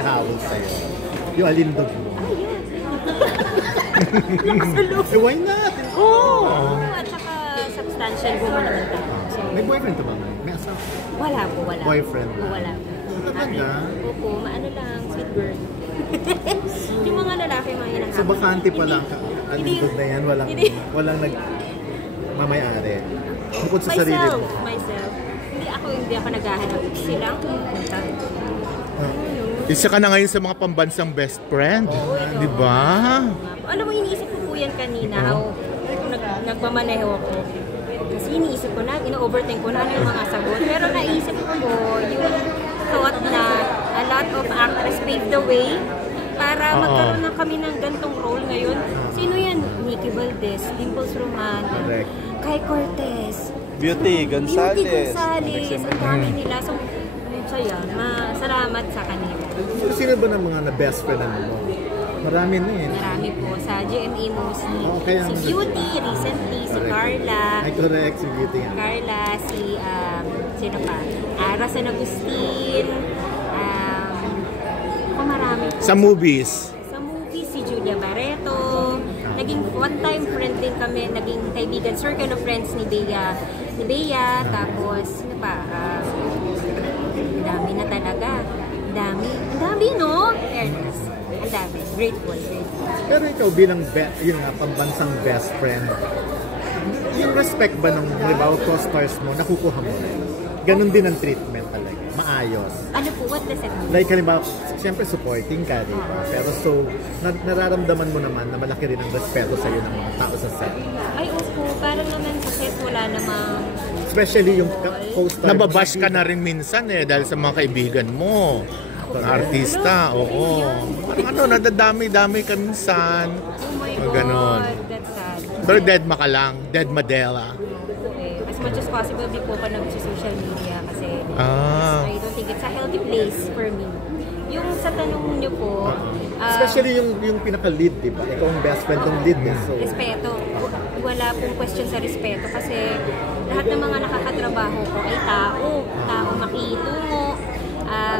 Hawal sa'yo. Yung alindog mo. Ah, yes. Nakasalok. Why not? Oo. At saka substantial woman naman tayo. So, May boyfriend ka ba? May asawa? wala po, wala. Boyfriend? Wala. Talaga? Opo, maano lang, sweet girl. Yung mga lalaki, mga hinahanap. So bakante pa lang ka. Alindog na yan. Walang mamayari. Bukod sa sarili mo. Myself. Hindi ako naghahanap. Silang pumunta. Isa ka na ngayon sa mga pambansang best friend. Di ba? Alam mo, iniisip ko po yan kanina. Nagmamaneho ako. Kasi iniisip ko na, ino-overthink ko na ano yung mga sagot. Pero naisip ko yung thought na a lot of actors paved the way para magkaroon na kami ng gantong role ngayon. Sino yan? Nikki Valdez, Dimples Roman, Kai Cortez, Beauty Gonzalez. Ang dami nila. So, saya. Salamat sa kanila. Sino ba ng mga na-best friend mo? Marami na eh. Marami po. Sa GMA mostly. Si Beauty, recently. Si Carla. Ay, correct. Si Beauty nga. Carla, sino pa? Ara San Agustin. Marami po. Sa movies? Sa movies, si Julia Barreto. Naging one-time friend din kami. Naging kaibigan, circle of friends ni Bea. Tapos, sino pa? Dami na talaga. Dami, no? Fairness. Ang dami. Grateful. Pero ikaw bilang pambansang best friend, yung respect ba ng halimbawa co-stars mo, nakukuha mo? Ganon din ang treatment talaga. Maayos. Ano po? What does it mean? Like halimbawa, siyempre supporting ka, di ba? Pero so, nararamdaman mo naman na malaki rin ang respeto sa'yo ng mga tao sa set. Ay, opo. Parang naman sa set wala namang... Especially yung co-star. Nababash ka na rin minsan dahil sa mga kaibigan mo. Artista, oo. Parang nadadami-dami ka minsan. Oh my God, ganon. That's sad. Pero dead ma ka lang, dead Madela. As much as possible, di po pa nag-social media kasi I don't think it's a healthy place for me. Yung sa tanong niyo po, especially yung pinaka-lead, di ba? Ikaw ang best friend ng lead. So, respeto. Wala pong question sa respeto kasi lahat ng mga nakakatrabaho ko ay tao makitungo,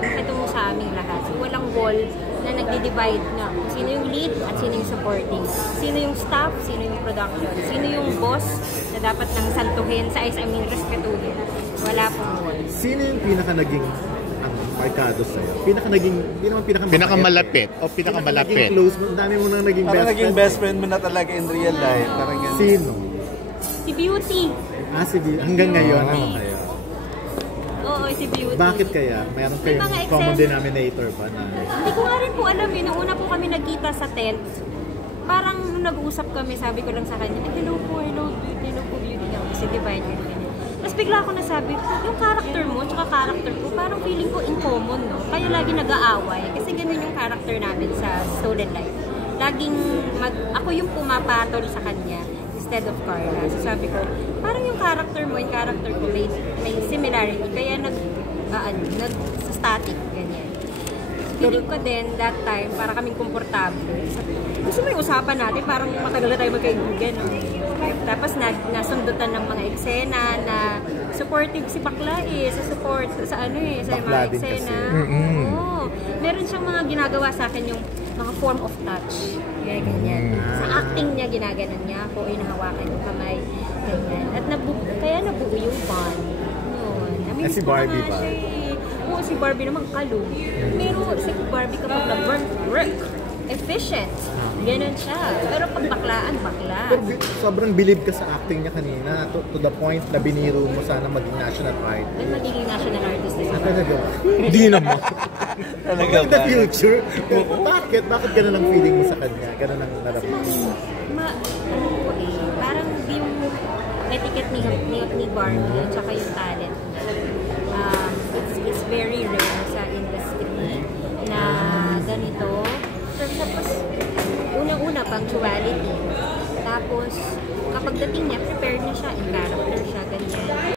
ito mo sa aming lahat. So, walang wall na nagdi-divide na kung sino yung lead at sino yung supporting. Sino yung staff, sino yung production, sino yung boss na dapat nang santuhin, respetuhin. Wala pong wall. Sino yung pinaka-naging markado sa'yo? Pinakamalapit o pinakamalapit? Naging close mo, dami mo nang naging best friend. Naging best friend mo na talaga in real life. Sino? Si Beauty. Si Beauty. Hanggang ngayon, kayo? Oo, si Beauty. Bakit kaya? Meron kayong common denominator ba na? Hindi ko nga rin po alam eh. Nung una po kami nagkita sa tent, parang nag-uusap kami, sabi ko lang sa kanya, hello po, Beauty. Kasi divine yun. Tapos bigla ako nasabi, yung character mo, tsaka character ko, parang feeling ko in common, no? Kaya lagi nag-aaway. Kasi ganun yung character namin sa Stolen Life. Laging, ako yung pumapatol sa kanya instead of Carla. So sabi ko, parang yung character mo, yung character ko, may similarity. Kaya nag-static, ganyan. Feeling ko din, that time, para kaming komportable. Gusto mo yung usapan natin, parang matagal na tayo magkaibigan, no? Tapos nasundutan ng mga eksena na supportive si Bakla sa support sa mga eksena. Oo. Meron siyang mga ginagawa sa akin yung mga form of touch. Ganyan. Sa acting niya, ginaganon niya ako, inahawakan yung kamay. Ganyan. At kaya nabuo yung bond. Yun. Si Barbie ba? Oo, si Barbie naman kalong. Pero si Barbie kapag nag-work, efficient. Ganon siya. Pero pag baklaan, bakla. Pero sobrang believe ka sa acting niya kanina to the point na biniro mo sana maging national artist. Ay, magiging national artist na siya. Talaga ba? Hindi naman. Talaga In the future? Bakit? Bakit ganun ang feeling mo sa kanya? Ganun ang nararamdaman mo? Parang yung etiquette ni Barbie at saka yung talent niya. It's very rare sa industry na ganito. Tapos, unang-una, punctuality. Tapos, kapag dating niya, prepared na siya, in character siya, ganyan.